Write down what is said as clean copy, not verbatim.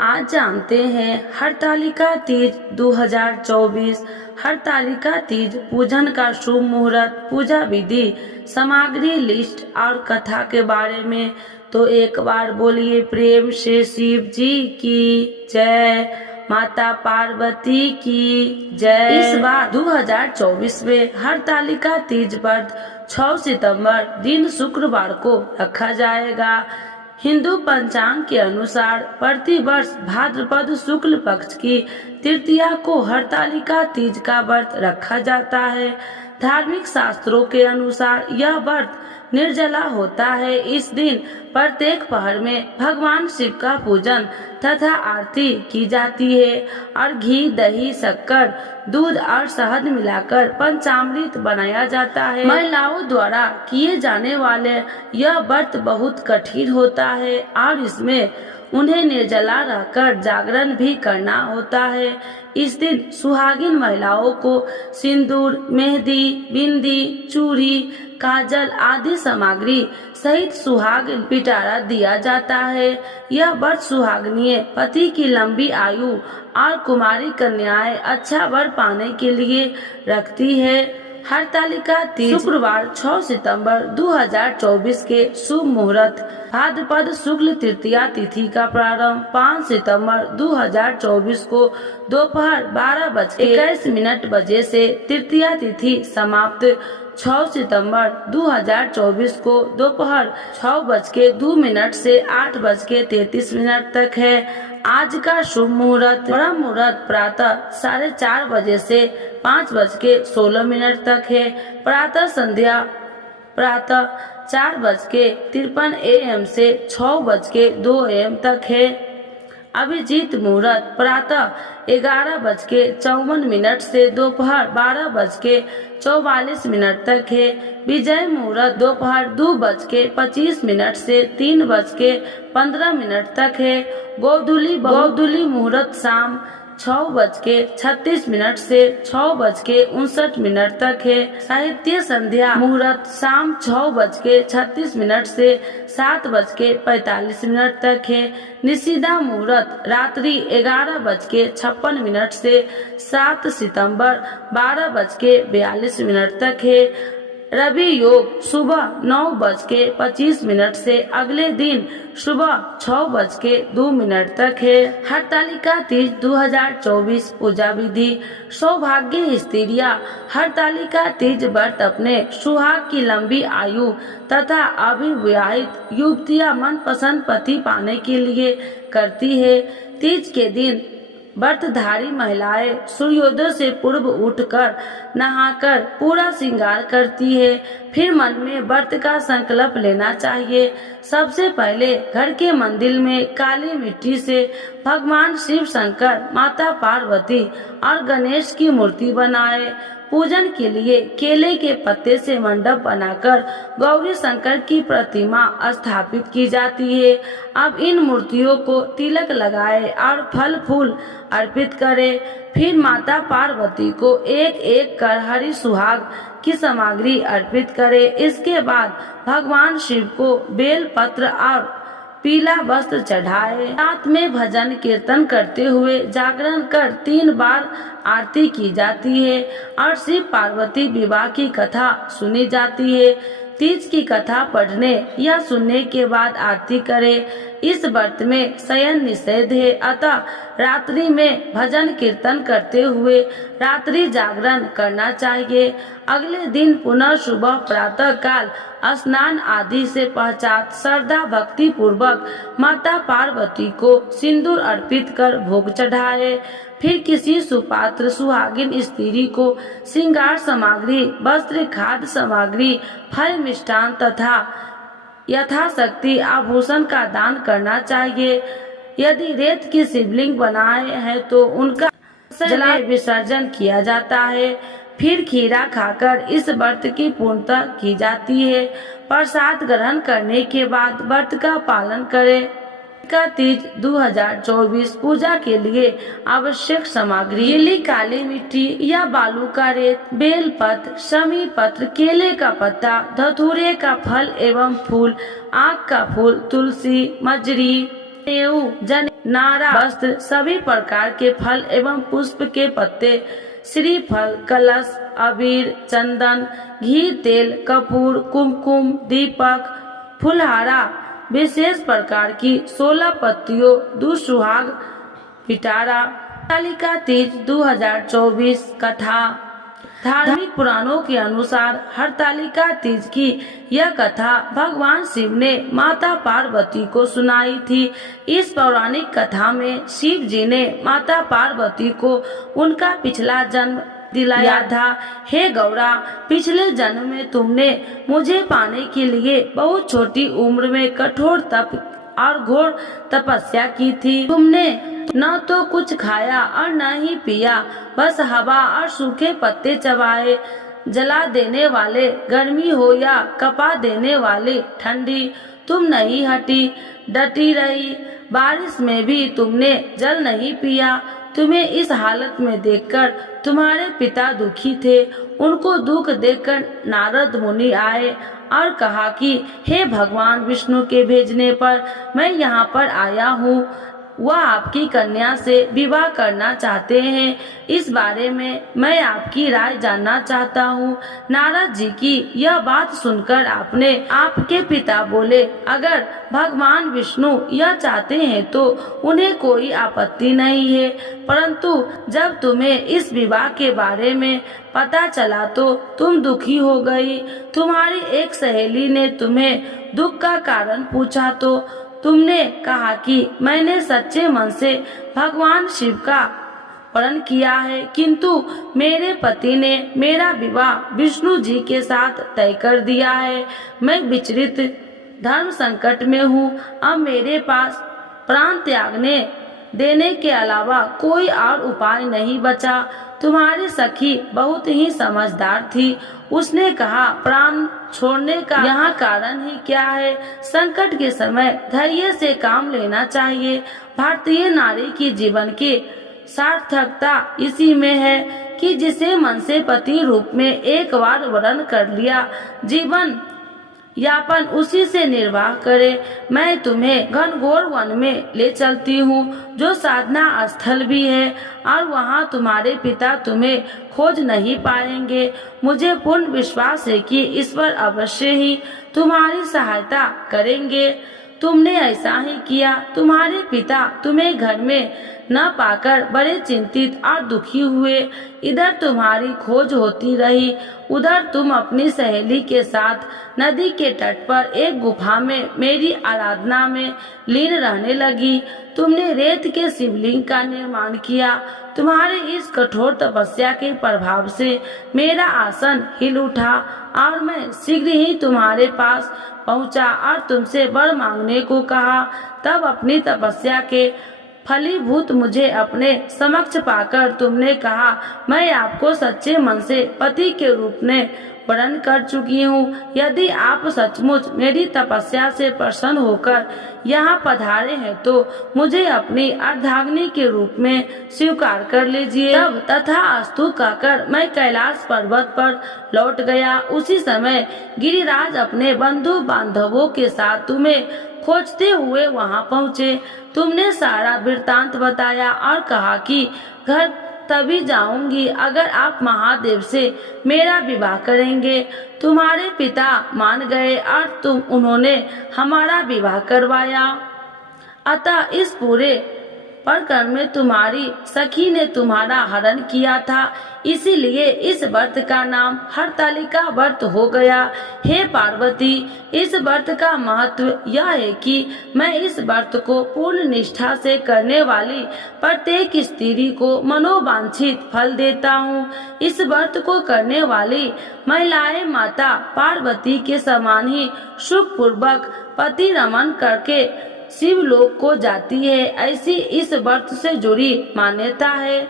आज जानते हैं हरतालिका तीज 2024। हरतालिका तीज पूजन का शुभ मुहूर्त, पूजा विधि, सामग्री लिस्ट और कथा के बारे में। तो एक बार बोलिए प्रेम से शिव जी की जय, माता पार्वती की जय। इस बार 2024 में हरतालिका तीज व्रत 6 सितंबर दिन शुक्रवार को रखा जाएगा। हिंदू पंचांग के अनुसार प्रतिवर्ष भाद्रपद शुक्ल पक्ष की तृतीया को हरतालिका तीज का व्रत रखा जाता है। धार्मिक शास्त्रों के अनुसार यह व्रत निर्जला होता है। इस दिन प्रत्येक पहर में भगवान शिव का पूजन तथा आरती की जाती है और घी, दही, शक्कर, दूध और शहद मिलाकर पंचामृत बनाया जाता है। महिलाओं द्वारा किए जाने वाले यह व्रत बहुत कठिन होता है और इसमें उन्हें निर्जला रहकर जागरण भी करना होता है। इस दिन सुहागिन महिलाओं को सिंदूर, मेहंदी, बिंदी, चूड़ी, काजल आदि सामग्री सहित सुहाग पिटारा दिया जाता है। यह व्रत सुहागनीय पति की लंबी आयु और कुमारी कन्याएं अच्छा वर पाने के लिए रखती है। हरतालिका तीज शुक्रवार 6 सितंबर 2024 के शुभ मुहूर्त, भाद्रपद शुक्ल तृतीया तिथि का प्रारंभ 5 सितंबर 2024 को दोपहर 12:21 बजे से तृतीया तिथि समाप्त 6 सितंबर 2024 को दोपहर 6:02 से 8:33 तक है। आज का शुभ मुहूर्त, ब्रह्म मुहूर्त प्रातः 4:30 बजे से 5:16 तक है। प्रातः संध्या प्रातः 4:53 AM से 6:02 AM तक है। अभिजीत मुहूर्त प्रातः 11:54 से दोपहर 12:44 तक है। विजय मुहूर्त दोपहर 2:25 से 3:15 तक है। गोधूली मुहूर्त शाम 6:36 से 6:59 तक है। साहित्य संध्या मुहूर्त शाम 6:36 से 7:45 तक है। निषिदा मुहूर्त रात्रि 11:56 से 7 सितंबर 12:42 तक है। रवि योग सुबह 9:25 से अगले दिन सुबह 6:02 तक है। हरतालिका तीज 2024 पूजा विधि। सौभाग्य स्त्रियां हरतालिका तीज व्रत अपने सुहाग की लंबी आयु तथा अविवाहित युवतियां मनपसंद पति पाने के लिए करती है। तीज के दिन व्रतधारी महिलाएं सूर्योदय से पूर्व उठकर नहाकर पूरा श्रृंगार करती है। फिर मन में व्रत का संकल्प लेना चाहिए। सबसे पहले घर के मंदिर में काली मिट्टी से भगवान शिव शंकर, माता पार्वती और गणेश की मूर्ति बनाए। पूजन के लिए केले के पत्ते से मंडप बनाकर गौरी शंकर की प्रतिमा स्थापित की जाती है। अब इन मूर्तियों को तिलक लगाए और फल फूल अर्पित करें। फिर माता पार्वती को एक एक कर हरी सुहाग की सामग्री अर्पित करें। इसके बाद भगवान शिव को बेल पत्र और पीला वस्त्र चढ़ाए। रात में भजन कीर्तन करते हुए जागरण कर 3 बार आरती की जाती है और शिव पार्वती विवाह की कथा सुनी जाती है। तीज की कथा पढ़ने या सुनने के बाद आरती करें। इस व्रत में शयन निषेध है, अतः रात्रि में भजन कीर्तन करते हुए रात्रि जागरण करना चाहिए। अगले दिन पुनः सुबह प्रातः काल स्नान आदि से पश्चात श्रद्धा भक्ति पूर्वक माता पार्वती को सिंदूर अर्पित कर भोग चढ़ाए। फिर किसी सुपात्र सुहागिन स्त्री को श्रृंगार सामग्री, वस्त्र, खाद्य सामग्री, फल, मिष्टान तथा यथाशक्ति आभूषण का दान करना चाहिए। यदि रेत की शिवलिंग बनाए हैं तो उनका जला विसर्जन किया जाता है। फिर खीरा खाकर इस व्रत की पूर्णता की जाती है। प्रसाद ग्रहण करने के बाद व्रत का पालन करें। का तीज 2024 पूजा के लिए आवश्यक सामग्री: गीली काली मिट्टी या बालू का रेत, बेल पत्र, शमी पत्र, केले का पत्ता, धतूरे का फल एवं फूल, आक का फूल, तुलसी, मजरी जन नारा वस्त्र सभी प्रकार के फल एवं पुष्प के पत्ते श्रीफल कलश अबीर चंदन घी तेल कपूर कुमकुम दीपक फुलहारा विशेष प्रकार की 16 पत्तियों दुसुहाग पिटारा। हरतालिका तीज 2024 कथा। धार्मिक पुराणों के अनुसार हरतालिका तीज की यह कथा भगवान शिव ने माता पार्वती को सुनाई थी। इस पौराणिक कथा में शिव जी ने माता पार्वती को उनका पिछला जन्म दिलाया था। हे गौरा, पिछले जन्म में तुमने मुझे पाने के लिए बहुत छोटी उम्र में कठोर तप और घोर तपस्या की थी। तुमने न तो कुछ खाया और न ही पिया, बस हवा और सूखे पत्ते चबाए। जला देने वाले गर्मी हो या कपा देने वाली ठंडी, तुम नहीं हटी, डटी रही। बारिश में भी तुमने जल नहीं पिया। तुम्हें इस हालत में देखकर तुम्हारे पिता दुखी थे। उनको दुख देखकर नारद मुनि आए और कहा कि हे भगवान विष्णु के भेजने पर मैं यहाँ पर आया हूँ। वह आपकी कन्या से विवाह करना चाहते हैं। इस बारे में मैं आपकी राय जानना चाहता हूँ। नारद जी की यह बात सुनकर आपके पिता बोले, अगर भगवान विष्णु यह चाहते हैं तो उन्हें कोई आपत्ति नहीं है, परंतु जब तुम्हें इस विवाह के बारे में पता चला तो तुम दुखी हो गई। तुम्हारी एक सहेली ने तुम्हें दुख का कारण पूछा तो तुमने कहा कि मैंने सच्चे मन से भगवान शिव का प्रण किया है, किंतु मेरे पति ने मेरा विवाह विष्णु जी के साथ तय कर दिया है। मैं विचलित धर्म संकट में हूँ। अब मेरे पास प्राण त्यागने देने के अलावा कोई और उपाय नहीं बचा। तुम्हारी सखी बहुत ही समझदार थी। उसने कहा, प्राण छोड़ने का यहाँ कारण ही क्या है? संकट के समय धैर्य से काम लेना चाहिए। भारतीय नारी की जीवन की सार्थकता इसी में है कि जिसे मन से पति रूप में एक बार वर्ण कर लिया, जीवन यापन उसी से निर्वाह करे। मैं तुम्हें घनघोर वन में ले चलती हूँ, जो साधना स्थल भी है, और वहाँ तुम्हारे पिता तुम्हें खोज नहीं पाएंगे। मुझे पूर्ण विश्वास है कि ईश्वर अवश्य ही तुम्हारी सहायता करेंगे। तुमने ऐसा ही किया। तुम्हारे पिता तुम्हें घर में न पाकर बड़े चिंतित और दुखी हुए। इधर तुम्हारी खोज होती रही, उधर तुम अपनी सहेली के साथ नदी के तट पर एक गुफा में मेरी आराधना में लीन रहने लगी। तुमने रेत के शिवलिंग का निर्माण किया। तुम्हारे इस कठोर तपस्या के प्रभाव से मेरा आसन हिल उठा और मैं शीघ्र ही तुम्हारे पास पहुंचा और तुमसे वर मांगने को कहा। तब अपनी तपस्या के फलीभूत मुझे अपने समक्ष पाकर तुमने कहा, मैं आपको सच्चे मन से पति के रूप में वर्ण कर चुकी हूँ। यदि आप सचमुच मेरी तपस्या से प्रसन्न होकर यहाँ पधारे हैं तो मुझे अपनी अर्धांगिनी के रूप में स्वीकार कर लीजिए। तब तथास्तु कहकर मैं कैलाश पर्वत पर लौट गया। उसी समय गिरिराज अपने बंधु बांधवों के साथ तुम्हें खोजते हुए वहां पहुँचे। तुमने सारा वृत्तांत बताया और कहा कि घर तभी जाऊंगी अगर आप महादेव से मेरा विवाह करेंगे। तुम्हारे पिता मान गए और उन्होंने हमारा विवाह करवाया। अतः इस पूरे प्रकरण में तुम्हारी सखी ने तुम्हारा हरण किया था, इसीलिए इस व्रत का नाम हरतालिका व्रत हो गया। हे पार्वती, इस व्रत का महत्व यह है कि मैं इस व्रत को पूर्ण निष्ठा से करने वाली प्रत्येक स्त्री को मनोवांछित फल देता हूँ। इस व्रत को करने वाली महिलाएं माता पार्वती के समान ही सुख पूर्वक पति रमन करके शिवलोक को जाती है। ऐसी इस व्रत से जुड़ी मान्यता है।